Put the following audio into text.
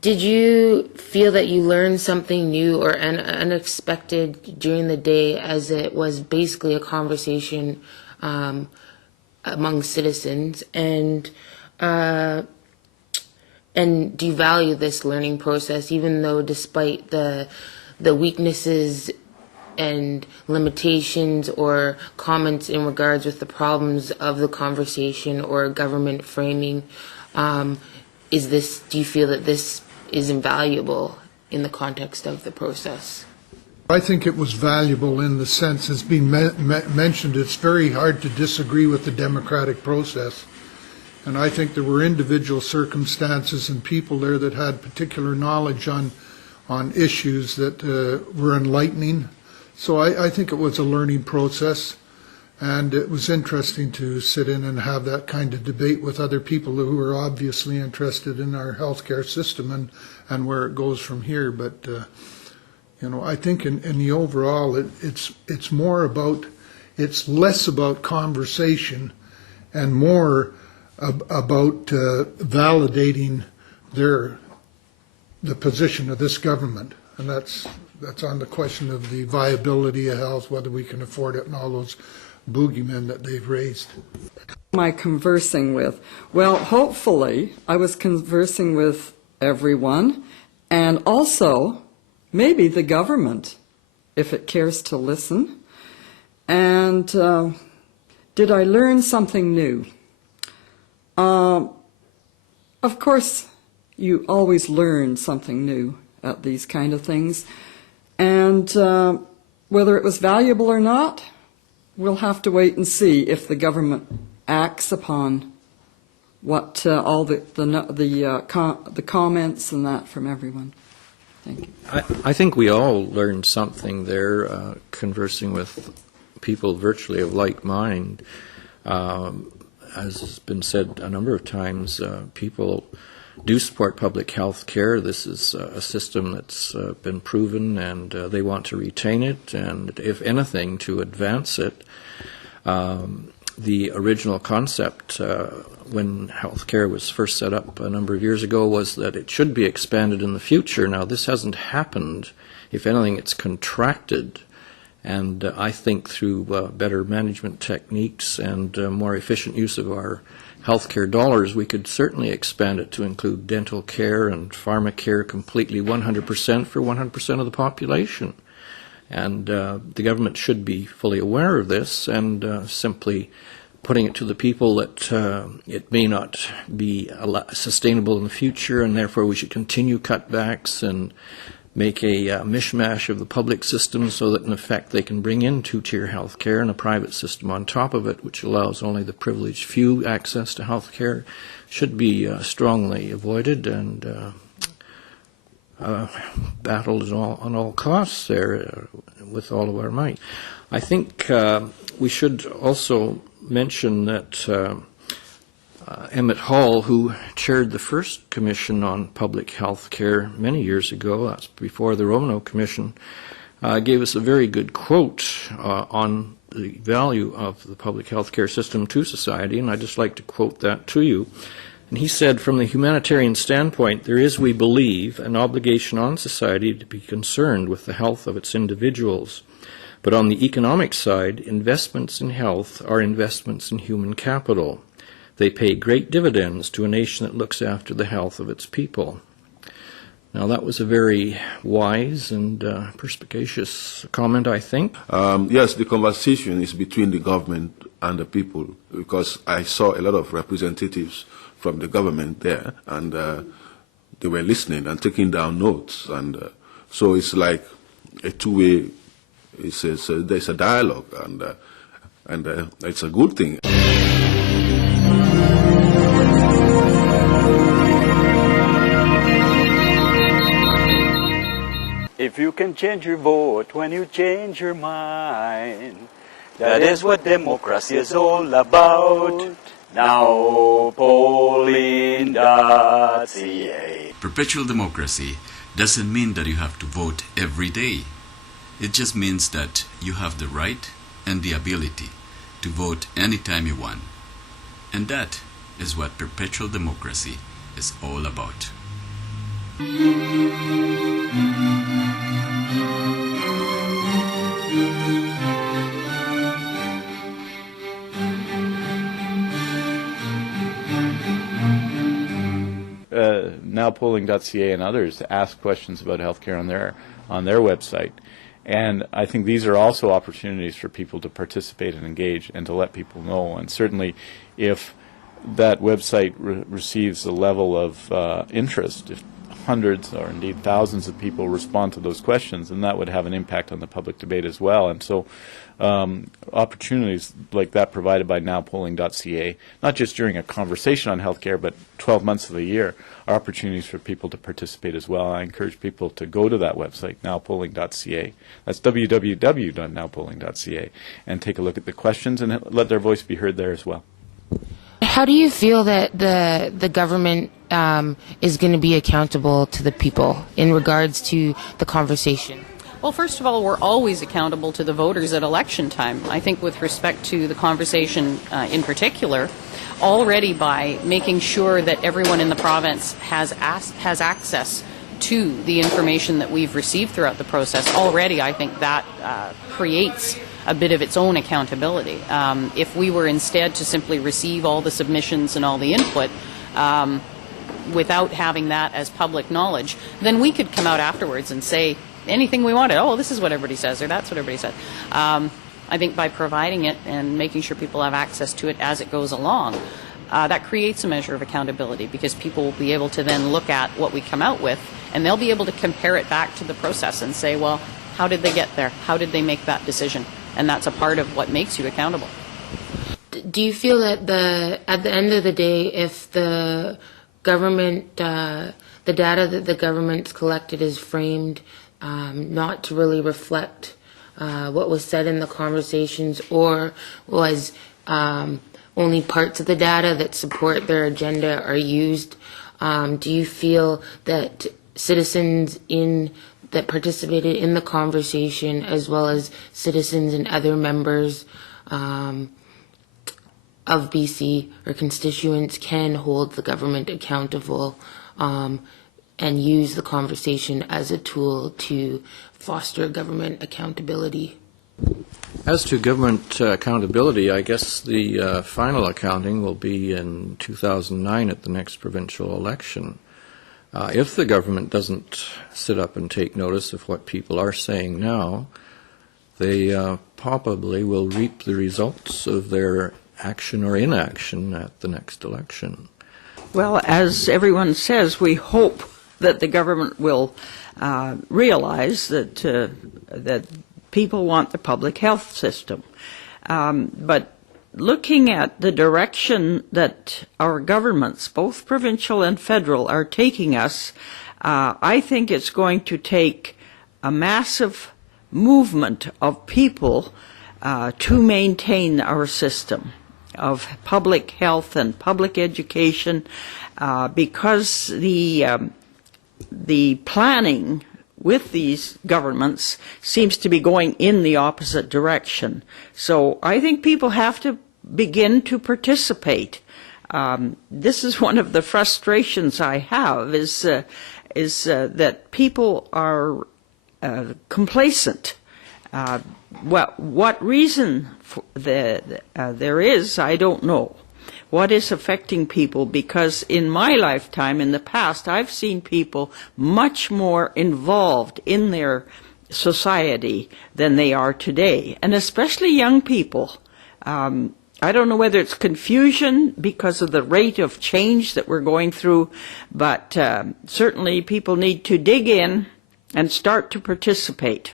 Did you feel that you learned something new or unexpected during the day, as it was basically a conversation among citizens? And do you value this learning process, even though despite the weaknesses and limitations or comments in regards with the problems of the conversation or government framing, do you feel that this is invaluable in the context of the process? I think it was valuable in the sense it's been mentioned. It's very hard to disagree with the democratic process. And I think there were individual circumstances and people there that had particular knowledge on issues that were enlightening. So I think it was a learning process, and it was interesting to sit in and have that kind of debate with other people who are obviously interested in our healthcare system and where it goes from here. But I think in the overall, it's more about, it's less about conversation and more about validating the position of this government, and that's on the question of the viability of health, whether we can afford it, and all those boogeymen that they've raised. Am I conversing with? Well, hopefully I was conversing with everyone, and also maybe the government, if it cares to listen. And did I learn something new? Of course, you always learn something new at these kind of things. And whether it was valuable or not, we'll have to wait and see if the government acts upon what all the comments and that from everyone. Thank you. I think we all learned something there, conversing with people virtually of like mind. As has been said a number of times, people do support public health care. This is a system that's been proven, and they want to retain it, and if anything, to advance it. The original concept when health care was first set up a number of years ago was that it should be expanded in the future. Now, this hasn't happened. If anything, it's contracted. And I think through better management techniques and more efficient use of our healthcare dollars, we could certainly expand it to include dental care and pharma care completely 100% for 100% of the population. And the government should be fully aware of this, and simply putting it to the people that it may not be sustainable in the future, and therefore we should continue cutbacks and make a mishmash of the public system so that in effect they can bring in two-tier health care and a private system on top of it, which allows only the privileged few access to health care, should be strongly avoided and battled on all costs there with all of our might. I think we should also mention that Emmett Hall, who chaired the first commission on public health care many years ago, that's before the Romano Commission, gave us a very good quote on the value of the public health care system to society, and I'd just like to quote that to you. And he said, "From the humanitarian standpoint, there is, we believe, an obligation on society to be concerned with the health of its individuals. But on the economic side, investments in health are investments in human capital. They pay great dividends to a nation that looks after the health of its people." Now, that was a very wise and perspicacious comment, I think. Yes, the conversation is between the government and the people, because I saw a lot of representatives from the government there, and they were listening and taking down notes. And so it's like a two-way, there's a dialogue, and it's a good thing. If you can change your vote when you change your mind, that is what democracy is all about. Now polling.ca. Perpetual democracy doesn't mean that you have to vote every day. It just means that you have the right and the ability to vote anytime you want. And that is what perpetual democracy is all about. Nowpolling.ca and others ask questions about healthcare on their website. And I think these are also opportunities for people to participate and engage and to let people know. And certainly if that website receives a level of interest, if hundreds or indeed thousands of people respond to those questions, then that would have an impact on the public debate as well. And so opportunities like that provided by nowpolling.ca, not just during a conversation on healthcare, but 12 months of the year, are opportunities for people to participate as well. I encourage people to go to that website, nowpolling.ca. That's www.nowpolling.ca, and take a look at the questions and let their voice be heard there as well. How do you feel that the government is going to be accountable to the people in regards to the conversation? Well, first of all, we're always accountable to the voters at election time. I think with respect to the conversation in particular, already by making sure that everyone in the province has access to the information that we've received throughout the process, already I think that creates a bit of its own accountability. If we were instead to simply receive all the submissions and all the input without having that as public knowledge, then we could come out afterwards and say anything we wanted. Oh, this is what everybody says, or that's what everybody said. I think by providing it and making sure people have access to it as it goes along, that creates a measure of accountability, because people will be able to then look at what we come out with, and they'll be able to compare it back to the process and say, well, how did they get there? How did they make that decision? And that's a part of what makes you accountable. Do you feel that at the end of the day, if the government, the data that the government's collected is framed not to really reflect what was said in the conversations, or was only parts of the data that support their agenda are used, do you feel that citizens that participated in the conversation, as well as citizens and other members of BC or constituents, can hold the government accountable and use the conversation as a tool to foster government accountability? As to government accountability, I guess the final accounting will be in 2009 at the next provincial election. If the government doesn't sit up and take notice of what people are saying now, they probably will reap the results of their action or inaction at the next election. Well, as everyone says, we hope that the government will realize that that people want the public health system. But looking at the direction that our governments, both provincial and federal, are taking us, I think it's going to take a massive movement of people to maintain our system of public health and public education, because the planning with these governments seems to be going in the opposite direction. So I think people have to begin to participate. This is one of the frustrations I have, is that people are complacent. What reason there is, I don't know. What is affecting people? Because in my lifetime, in the past, I've seen people much more involved in their society than they are today, and especially young people. I don't know whether it's confusion because of the rate of change that we're going through, but certainly people need to dig in and start to participate.